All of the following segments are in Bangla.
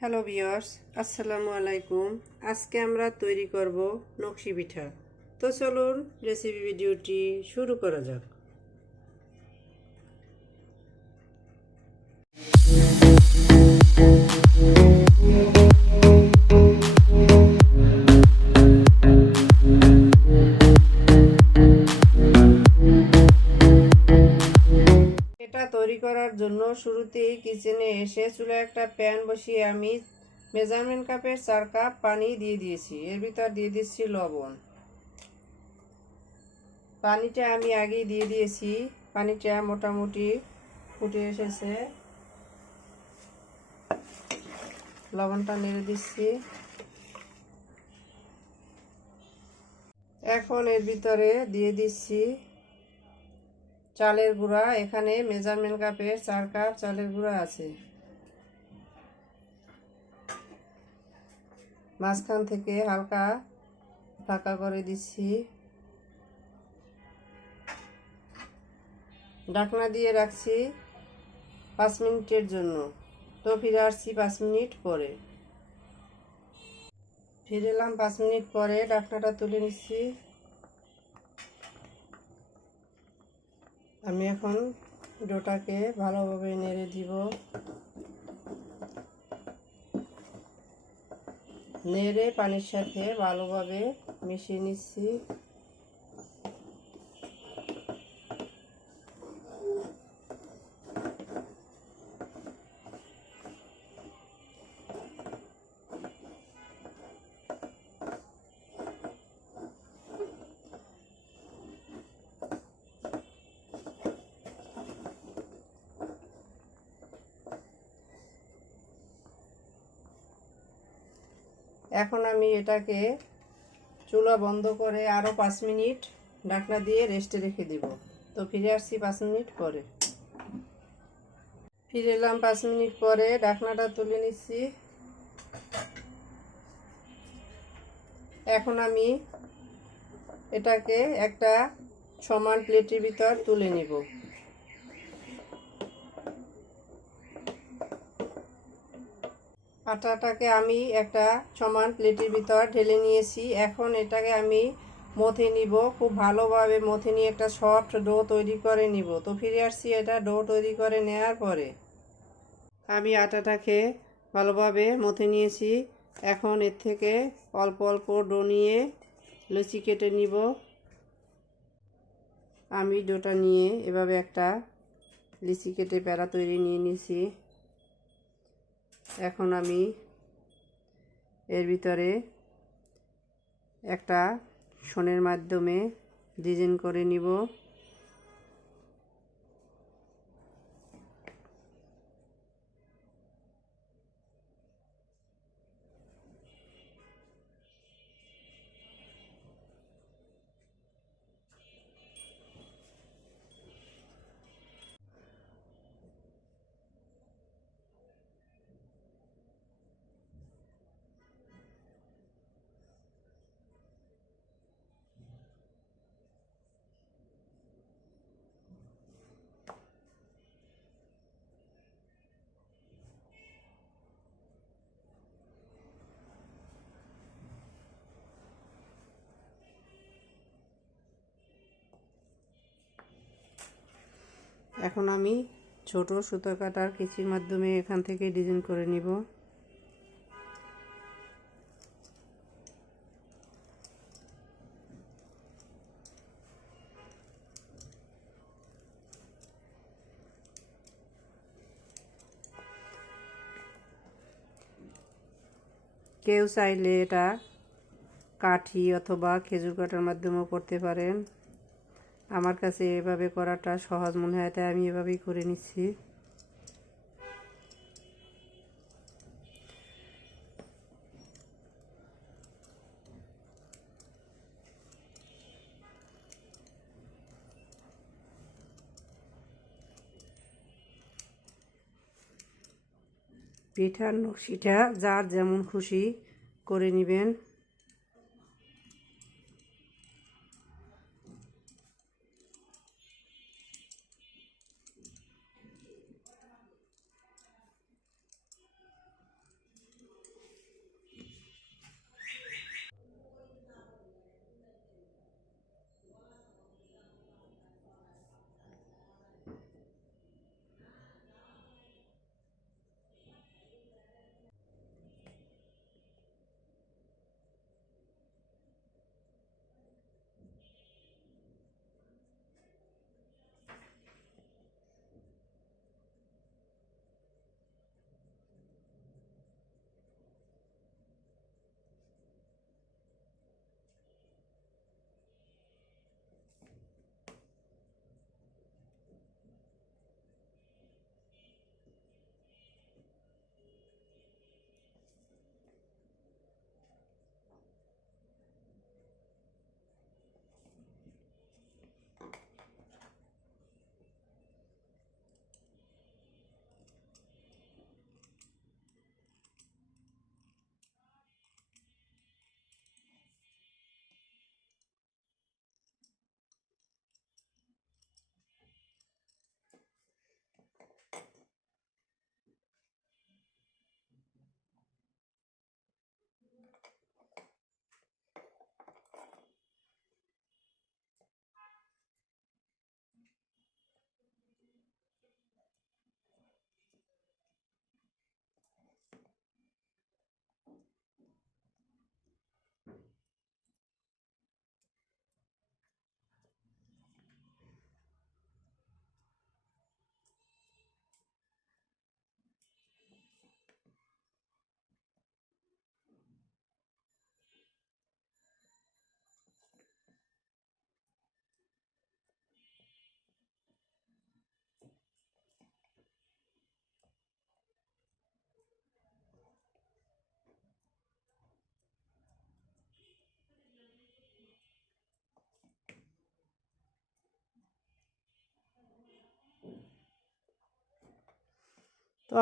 হ্যালো ভিউয়ার্স, আসসালামু আলাইকুম। আজকে আমরা তৈরি করব নকশি পিঠা। তো চলুন রেসিপি ভিডিওটি শুরু করা যাক। এটা তৈরি করার জন্য শুরুতেই কিচেনে এসে চুলায় একটা প্যান বসিয়ে আমি মেজারমেন্ট কাপের 4 কাপ পানি দিয়ে দিয়েছি। এর ভিতর দিয়ে দিচ্ছি লবণ। পানিটা আমি আগেই দিয়ে দিয়েছি। পানিটা মোটামুটি ফুটে এসেছে। লবণটা নেড়ে দিচ্ছি। এখন এর ভিতরে দিয়ে দিচ্ছি চালের গুঁড়া। এখানে মেজারমেন্ট কাপের 4 কাপ চালের গুঁড়া আছে। মাঝখান থেকে হালকা ফাঁকা করে দিচ্ছি। ঢাকনা দিয়ে রাখছি 5 মিনিটের জন্য। তো ফিরে আসছি 5 মিনিট পরে। ফিরে এলাম 5 মিনিট পরে। ঢাকনাটা তুলে নিচ্ছি। আমি এখন ডোটাকে ভালোভাবে নেড়ে দিব। নেড়ে পানির সাথে ভালোভাবে মিশিয়ে নিচ্ছি। এখন আমি এটাকে চুলা বন্ধ করে আরও 5 মিনিট ঢাকনা দিয়ে রেস্টে রেখে দিব। তো ফিরে আসছি 5 মিনিট পরে। ফিরে এলাম 5 মিনিট পরে। ঢাকনাটা তুলে নিচ্ছি। এখন আমি এটাকে একটা সমান প্লেটের ভিতর তুলে নিব। আটাটাকে আমি একটা সমান প্লেটের ভিতর ঢেলে নিয়েছি। এখন এটাকে আমি মথে নিব। খুব ভালোভাবে মথে নিয়ে একটা সফট ডো তৈরি করে নিব। তো ফিরে আসছি এটা ডো তৈরি করে নেওয়ার পরে। আমি আটাটাকে ভালোভাবে মথে নিয়েছি। এখন এর থেকে অল্প অল্প ডো নিয়ে লুচি কেটে নিব। আমি ডোটা নিয়ে এভাবে একটা লিচি কেটে প্যারা তৈরি নিয়ে নিয়েছি। এখন আমি এর ভিতরে একটা শনের মাধ্যমে ডিজাইন করে নিব। এখন আমি ছোট সুতো কাটার কেচির মাধ্যমে এখান থেকে ডিজাইন করে নিব। কেউ চাইলে এটা কাঠি অথবা খেজুর কাটার মাধ্যমেও করতে পারেন। আমার কাছে এভাবে করাটা সহজ মনে হয়, তাই আমি এভাবেই করে নিচ্ছি। পিঠার নকশিটা যার যেমন খুশি করে নেবেন।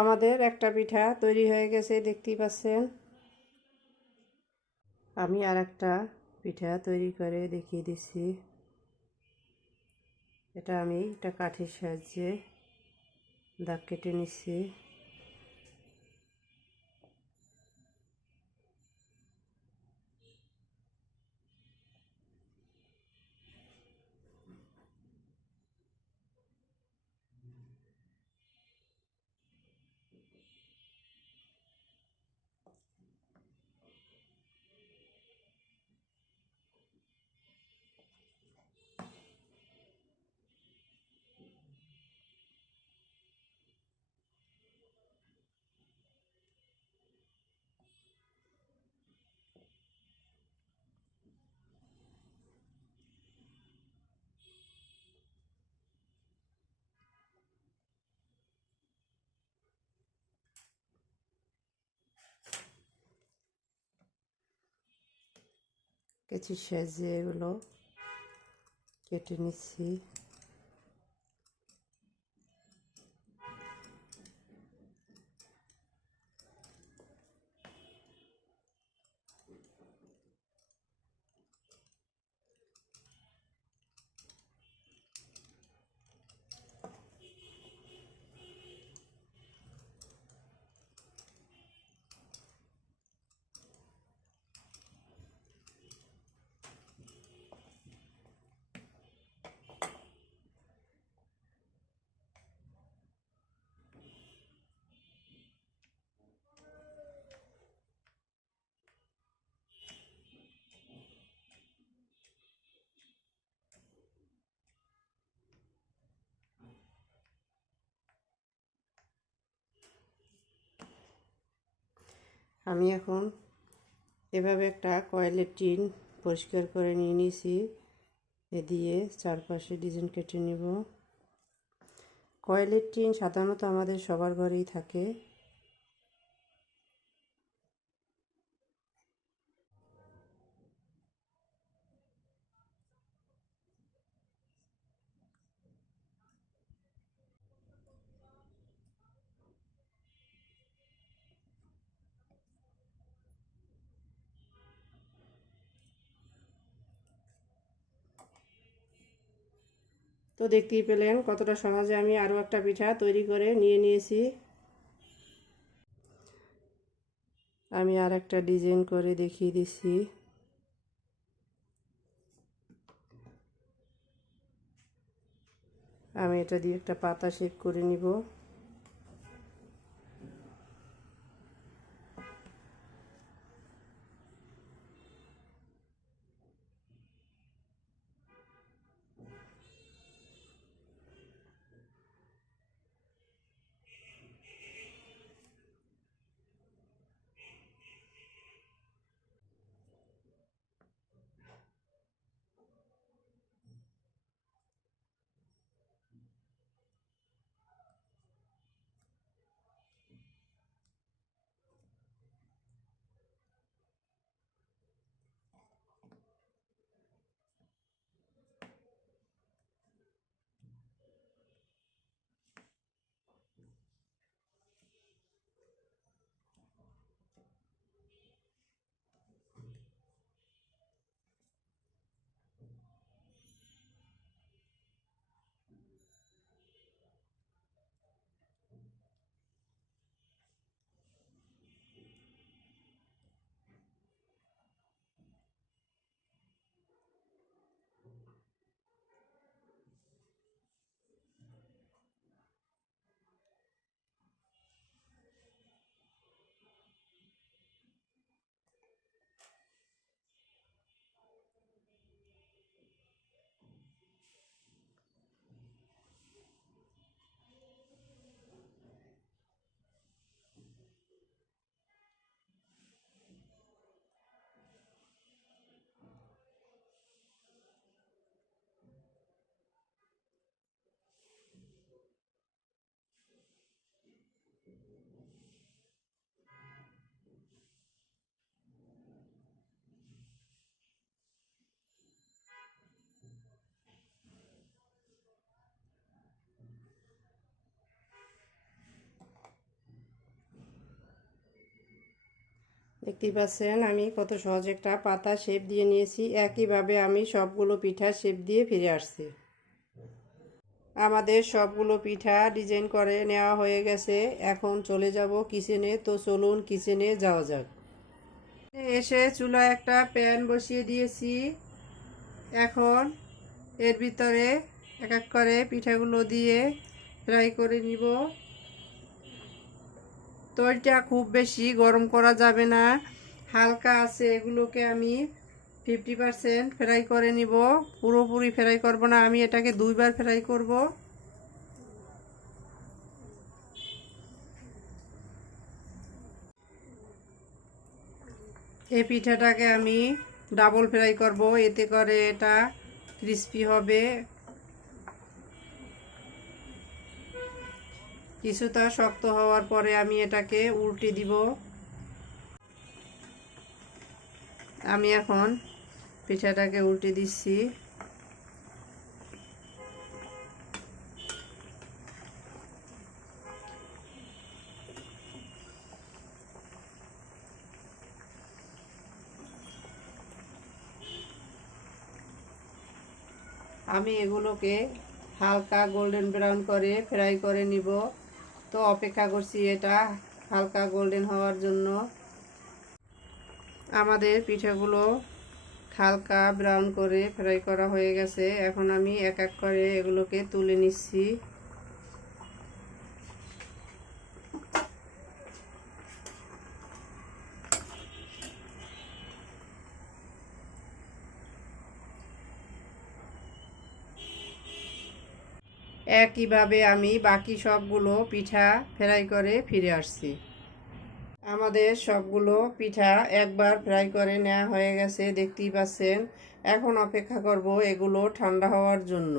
আমাদের একটা পিঠা তৈরি হয়ে গেছে, দেখতেই পাচ্ছেন। আমি আর একটা পিঠা তৈরি করে দেখিয়ে দিচ্ছি। এটা আমি একটা কাঠির সাহায্যে দাগ কেটে নিচ্ছি। কেচির সাহায্যে এগুলো কেটে নিচ্ছি। আমি এখন এভাবে একটা কয়েলের টিন পরিষ্কার করে নিয়ে নিয়েছি। এ দিয়ে চারপাশে ডিজাইন কেটে নিব। কয়েলের টিন সাধারণত আমাদের সবার ঘরেই থাকে। তো দেখতেই পেলেন কতটা সহজে আমি আরও একটা পিঠা তৈরি করে নিয়ে নিয়েছি। আমি আর একটা ডিজাইন করে দেখিয়ে দিচ্ছি। আমি এটা দিয়ে একটা পাতা শেপ করে নিব। দেখতেই পাচ্ছেন আমি কত সহজ একটা পাতা শেপ দিয়ে নিয়েছি। একইভাবে আমি সবগুলো পিঠা শেপ দিয়ে ফিরে আসছি। আমাদের সবগুলো পিঠা ডিজাইন করে নেওয়া হয়ে গেছে। এখন চলে যাব কিচেনে। তো চলুন কিচেনে যাওয়া যাক। এসে চুলায় একটা প্যান বসিয়ে দিয়েছি। এখন এর ভিতরে এক এক করে পিঠাগুলো দিয়ে ফ্রাই করে নিব। তো এটা খুব বেশি গরম করা যাবে না, হালকা আছে। এগুলোকে আমি 50% ফ্রাই করে নিব, পুরোপুরি ফ্রাই করব না। আমি এটাকে দুইবার ফ্রাই করব। এই পিঠাটাকে আমি ডাবল ফ্রাই করব, এতে করে এটা ক্রিস্পি হবে। কিছুটা শক্ত হওয়ার পরে আমি এটাকে উল্টে দিব। আমি এখন পিঠাটাকে উল্টে দিচ্ছি। আমি এগুলোকে হালকা গোল্ডেন ব্রাউন করে ফ্রাই করে নিব। তো অপেক্ষা করছি এটা হালকা গোল্ডেন হওয়ার জন্য। আমাদের পিঠাগুলো হালকা ব্রাউন করে ফ্রাই করা হয়ে গেছে। এখন আমি এক এক করে এগুলোকে তুলে নিচ্ছি। একইভাবে আমি বাকি সবগুলো পিঠা ফ্রাই করে ফিরে আসছি। আমাদের সবগুলো পিঠা একবার ফ্রাই করে নেওয়া হয়ে গেছে, দেখতেই পাচ্ছেন। এখন অপেক্ষা করব এগুলো ঠান্ডা হওয়ার জন্য।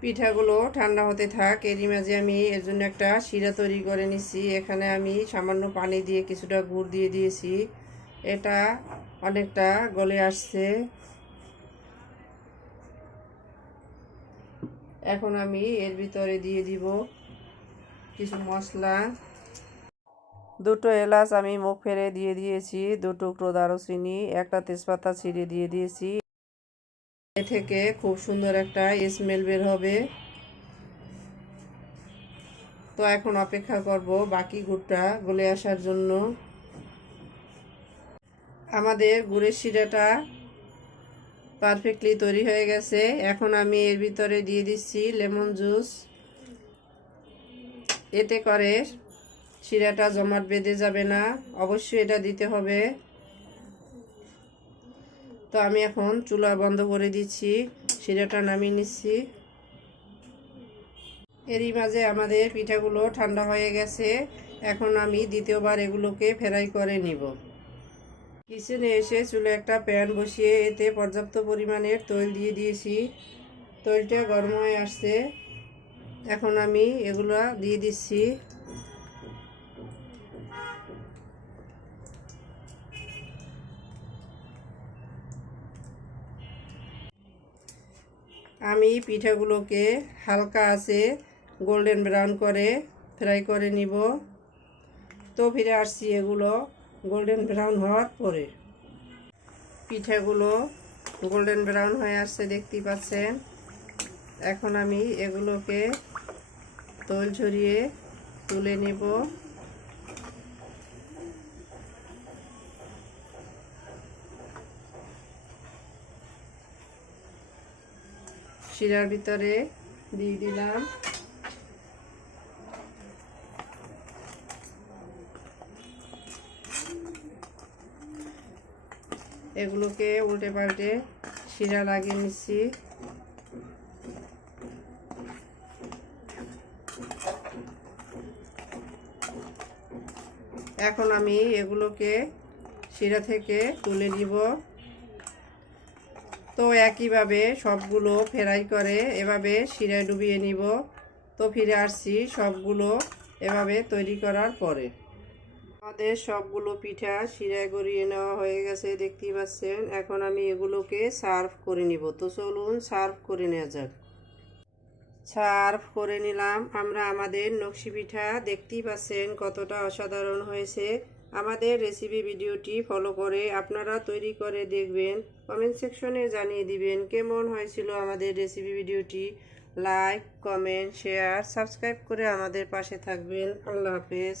পিঠাগুলো ঠান্ডা হতে থাক। এরই মাঝে আমি এর জন্য একটা শিরা তৈরি করে নিচ্ছি। এখানে আমি সামান্য পানি দিয়ে কিছুটা গুড় দিয়ে দিয়েছি। এটা অনেকটা গলে আসছে। এখন আমি এর ভিতরে দিয়ে দিব কিছু মশলা। দুটো এলাচ আমি মুখ ফেরে দিয়ে দিয়েছি, দুটো টুকরো দারুচিনি, একটা তেজপাতা ছিঁড়ে দিয়ে দিয়েছি। এ থেকে খুব সুন্দর একটা স্মেল বের হবে। তো এখন অপেক্ষা করব বাকি গুড়টা গলে আসার জন্য। আমাদের গুড়ের শিরাটা পারফেক্টলি তৈরি হয়ে গেছে। এখন আমি এর ভিতরে দিয়ে দিচ্ছি লেমন জুস। এতে করে শিরাটা জমাট বেঁধে যাবে না, অবশ্যই এটা দিতে হবে। তো আমি এখন চুলা বন্ধ করে দিচ্ছি, শিরাটা নামিয়ে নিচ্ছি। এরই মাঝে আমাদের পিঠাগুলো ঠান্ডা হয়ে গেছে। এখন আমি দ্বিতীয়বার এগুলোকে ফ্রাই করে নিব। কিচেনে এসে চুলে একটা প্যান বসিয়ে এতে পর্যাপ্ত পরিমাণের তৈল দিয়ে দিয়েছি। তৈলটা গরম হয়ে আসছে। এখন আমি এগুলো দিয়ে দিচ্ছি। আমি পিঠাগুলোকে হালকা আছে গোল্ডেন ব্রাউন করে ফ্রাই করে নিব। তো ফিরে আসছি এগুলো গোল্ডেন ব্রাউন হওয়ার পরে। পিঠাগুলো গোল্ডেন ব্রাউন হয়ে আসছে, দেখতেই পাচ্ছেন। এখন আমি এগুলোকে তৈল ঝরিয়ে তুলে নেব। শিরার ভিতরে দিয়ে দিলাম। এগুলোকে উল্টে পাল্টে শিরা লাগিয়ে নিচ্ছি। এখন আমি এগুলোকে শিরা থেকে তুলে নিব। তো একইভাবে সবগুলো ফ্রাই করে এভাবে শিরায় ডুবিয়ে নিব। তো ফিরে আসছি সবগুলো এভাবে তৈরি করার পরে। আমাদের সবগুলো পিঠা শিরায় গড়িয়ে নেওয়া হয়ে গেছে, দেখতেই পাচ্ছেন। এখন আমি এগুলোকে সার্ভ করে নিব। তো চলুন সার্ভ করে নেওয়া যাক। সার্ভ করে নিলাম। আমরা আমাদের নকশি পিঠা দেখতেই পাচ্ছেন কতটা অসাধারণ হয়েছে। আমাদের রেসিপি ভিডিওটি ফলো করে আপনারা তৈরি করে দেখবেন, কমেন্ট সেকশনে জানিয়ে দিবেন কেমন হয়েছিল আমাদের রেসিপি ভিডিওটি। লাইক, কমেন্ট, শেয়ার, সাবস্ক্রাইব করে আমাদের পাশে থাকবেন। আল্লাহ হাফেজ।